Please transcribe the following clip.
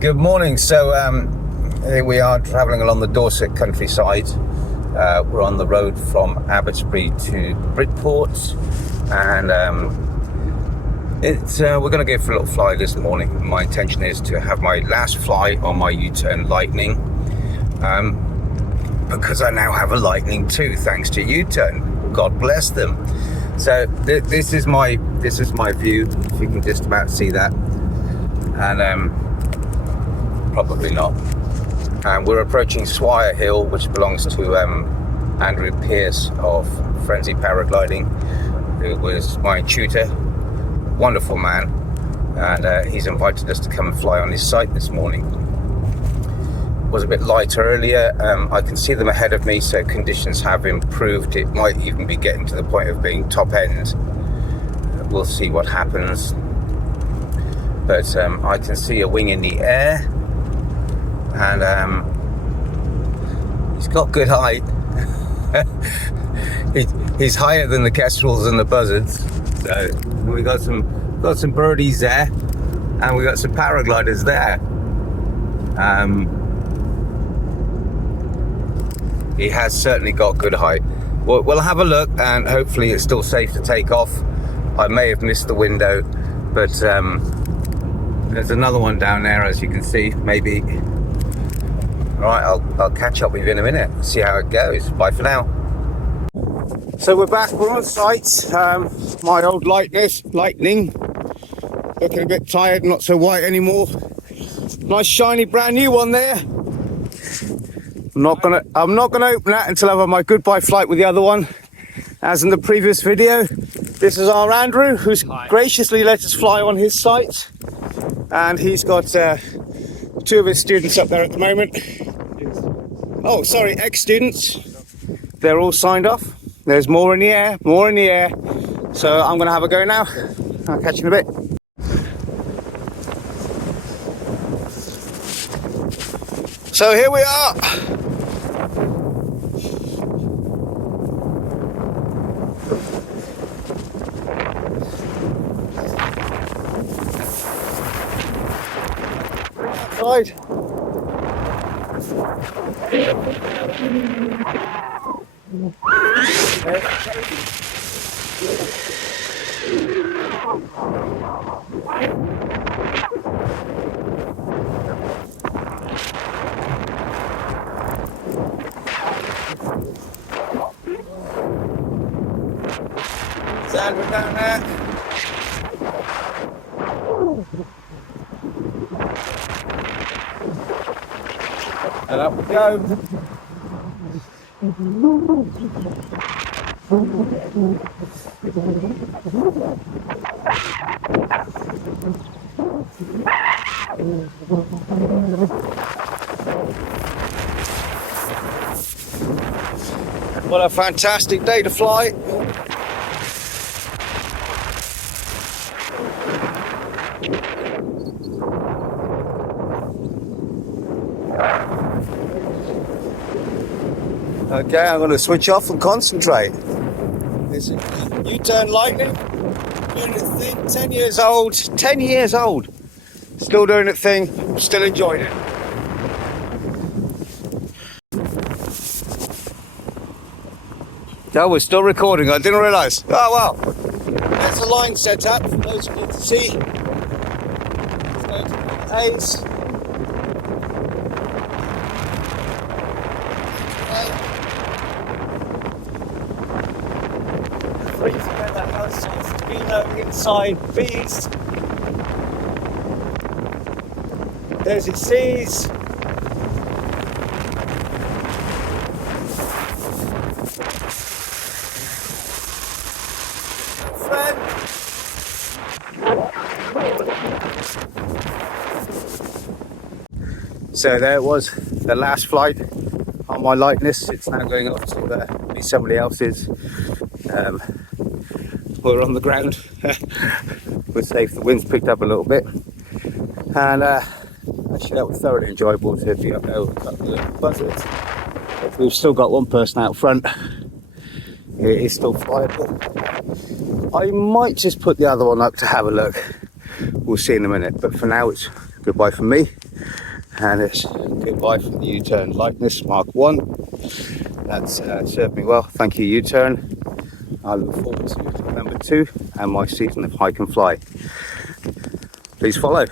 Good morning. So here we are travelling along the Dorset countryside. We're on the road from Abbotsbury to Bridport, and we're going to go for a little fly this morning. My intention is to have my last fly on my U-turn Lightning, because I now have a Lightning 2 thanks to U-turn. God bless them. So this is my view. If you can just about see that, and probably not. And we're approaching Swire Hill, which belongs to Andrew Pearce of Frenzy Paragliding, who was my tutor. Wonderful man, and he's invited us to come and fly on his site this morning. It was a bit lighter earlier. I can see them ahead of me, so conditions have improved. It might even be getting to the point of being top end. We'll see what happens. But I can see a wing in the air, and he's got good height. He's higher than the kestrels and the buzzards. So we got some birdies there, and we got some paragliders there. He has certainly got good height. We'll have a look, and hopefully it's still safe to take off. I may have missed the window, but there's another one down there, as you can see. Maybe. Right, I'll catch up with you in a minute, see how it goes. Bye for now. So we're back, we're on site. My old Lightning, looking a bit tired, not so white anymore. Nice shiny brand new one there. I'm not gonna open that until I have my goodbye flight with the other one. As in the previous video, this is our Andrew, who's graciously let us fly on his site. And he's got two of his students up there at the moment. Oh, sorry, ex-students. They're all signed off. There's more in the air. So I'm going to have a go now. I'll catch you in a bit. So here we are. Outside. Sandra down there. And up we go. What a fantastic day to fly. Okay, I'm going to switch off and concentrate. This is U-turn Lightning, doing its thing, 10 years old, still doing its thing, still enjoying it. Oh, we're still recording, I didn't realise. Oh well, there's a line set up for those of you to see. It's going to be A's. Three together outside, below, inside, B's. There's his C's. So there it was, the last flight on my Lightness. It's now going off to be somebody else's. We're on the ground. We're safe. The wind's picked up a little bit, and actually that was thoroughly enjoyable to be up there with a couple of buzzards. We've still got one person out front. It is still flyable. I might just put the other one up to have a look. We'll see in a minute, but for now it's goodbye from me, and it's goodbye from the U-turn Lightness Mark 1. That's served me well. Thank you, U-turn. I look forward to number 2 and my season of hike and fly. Please follow.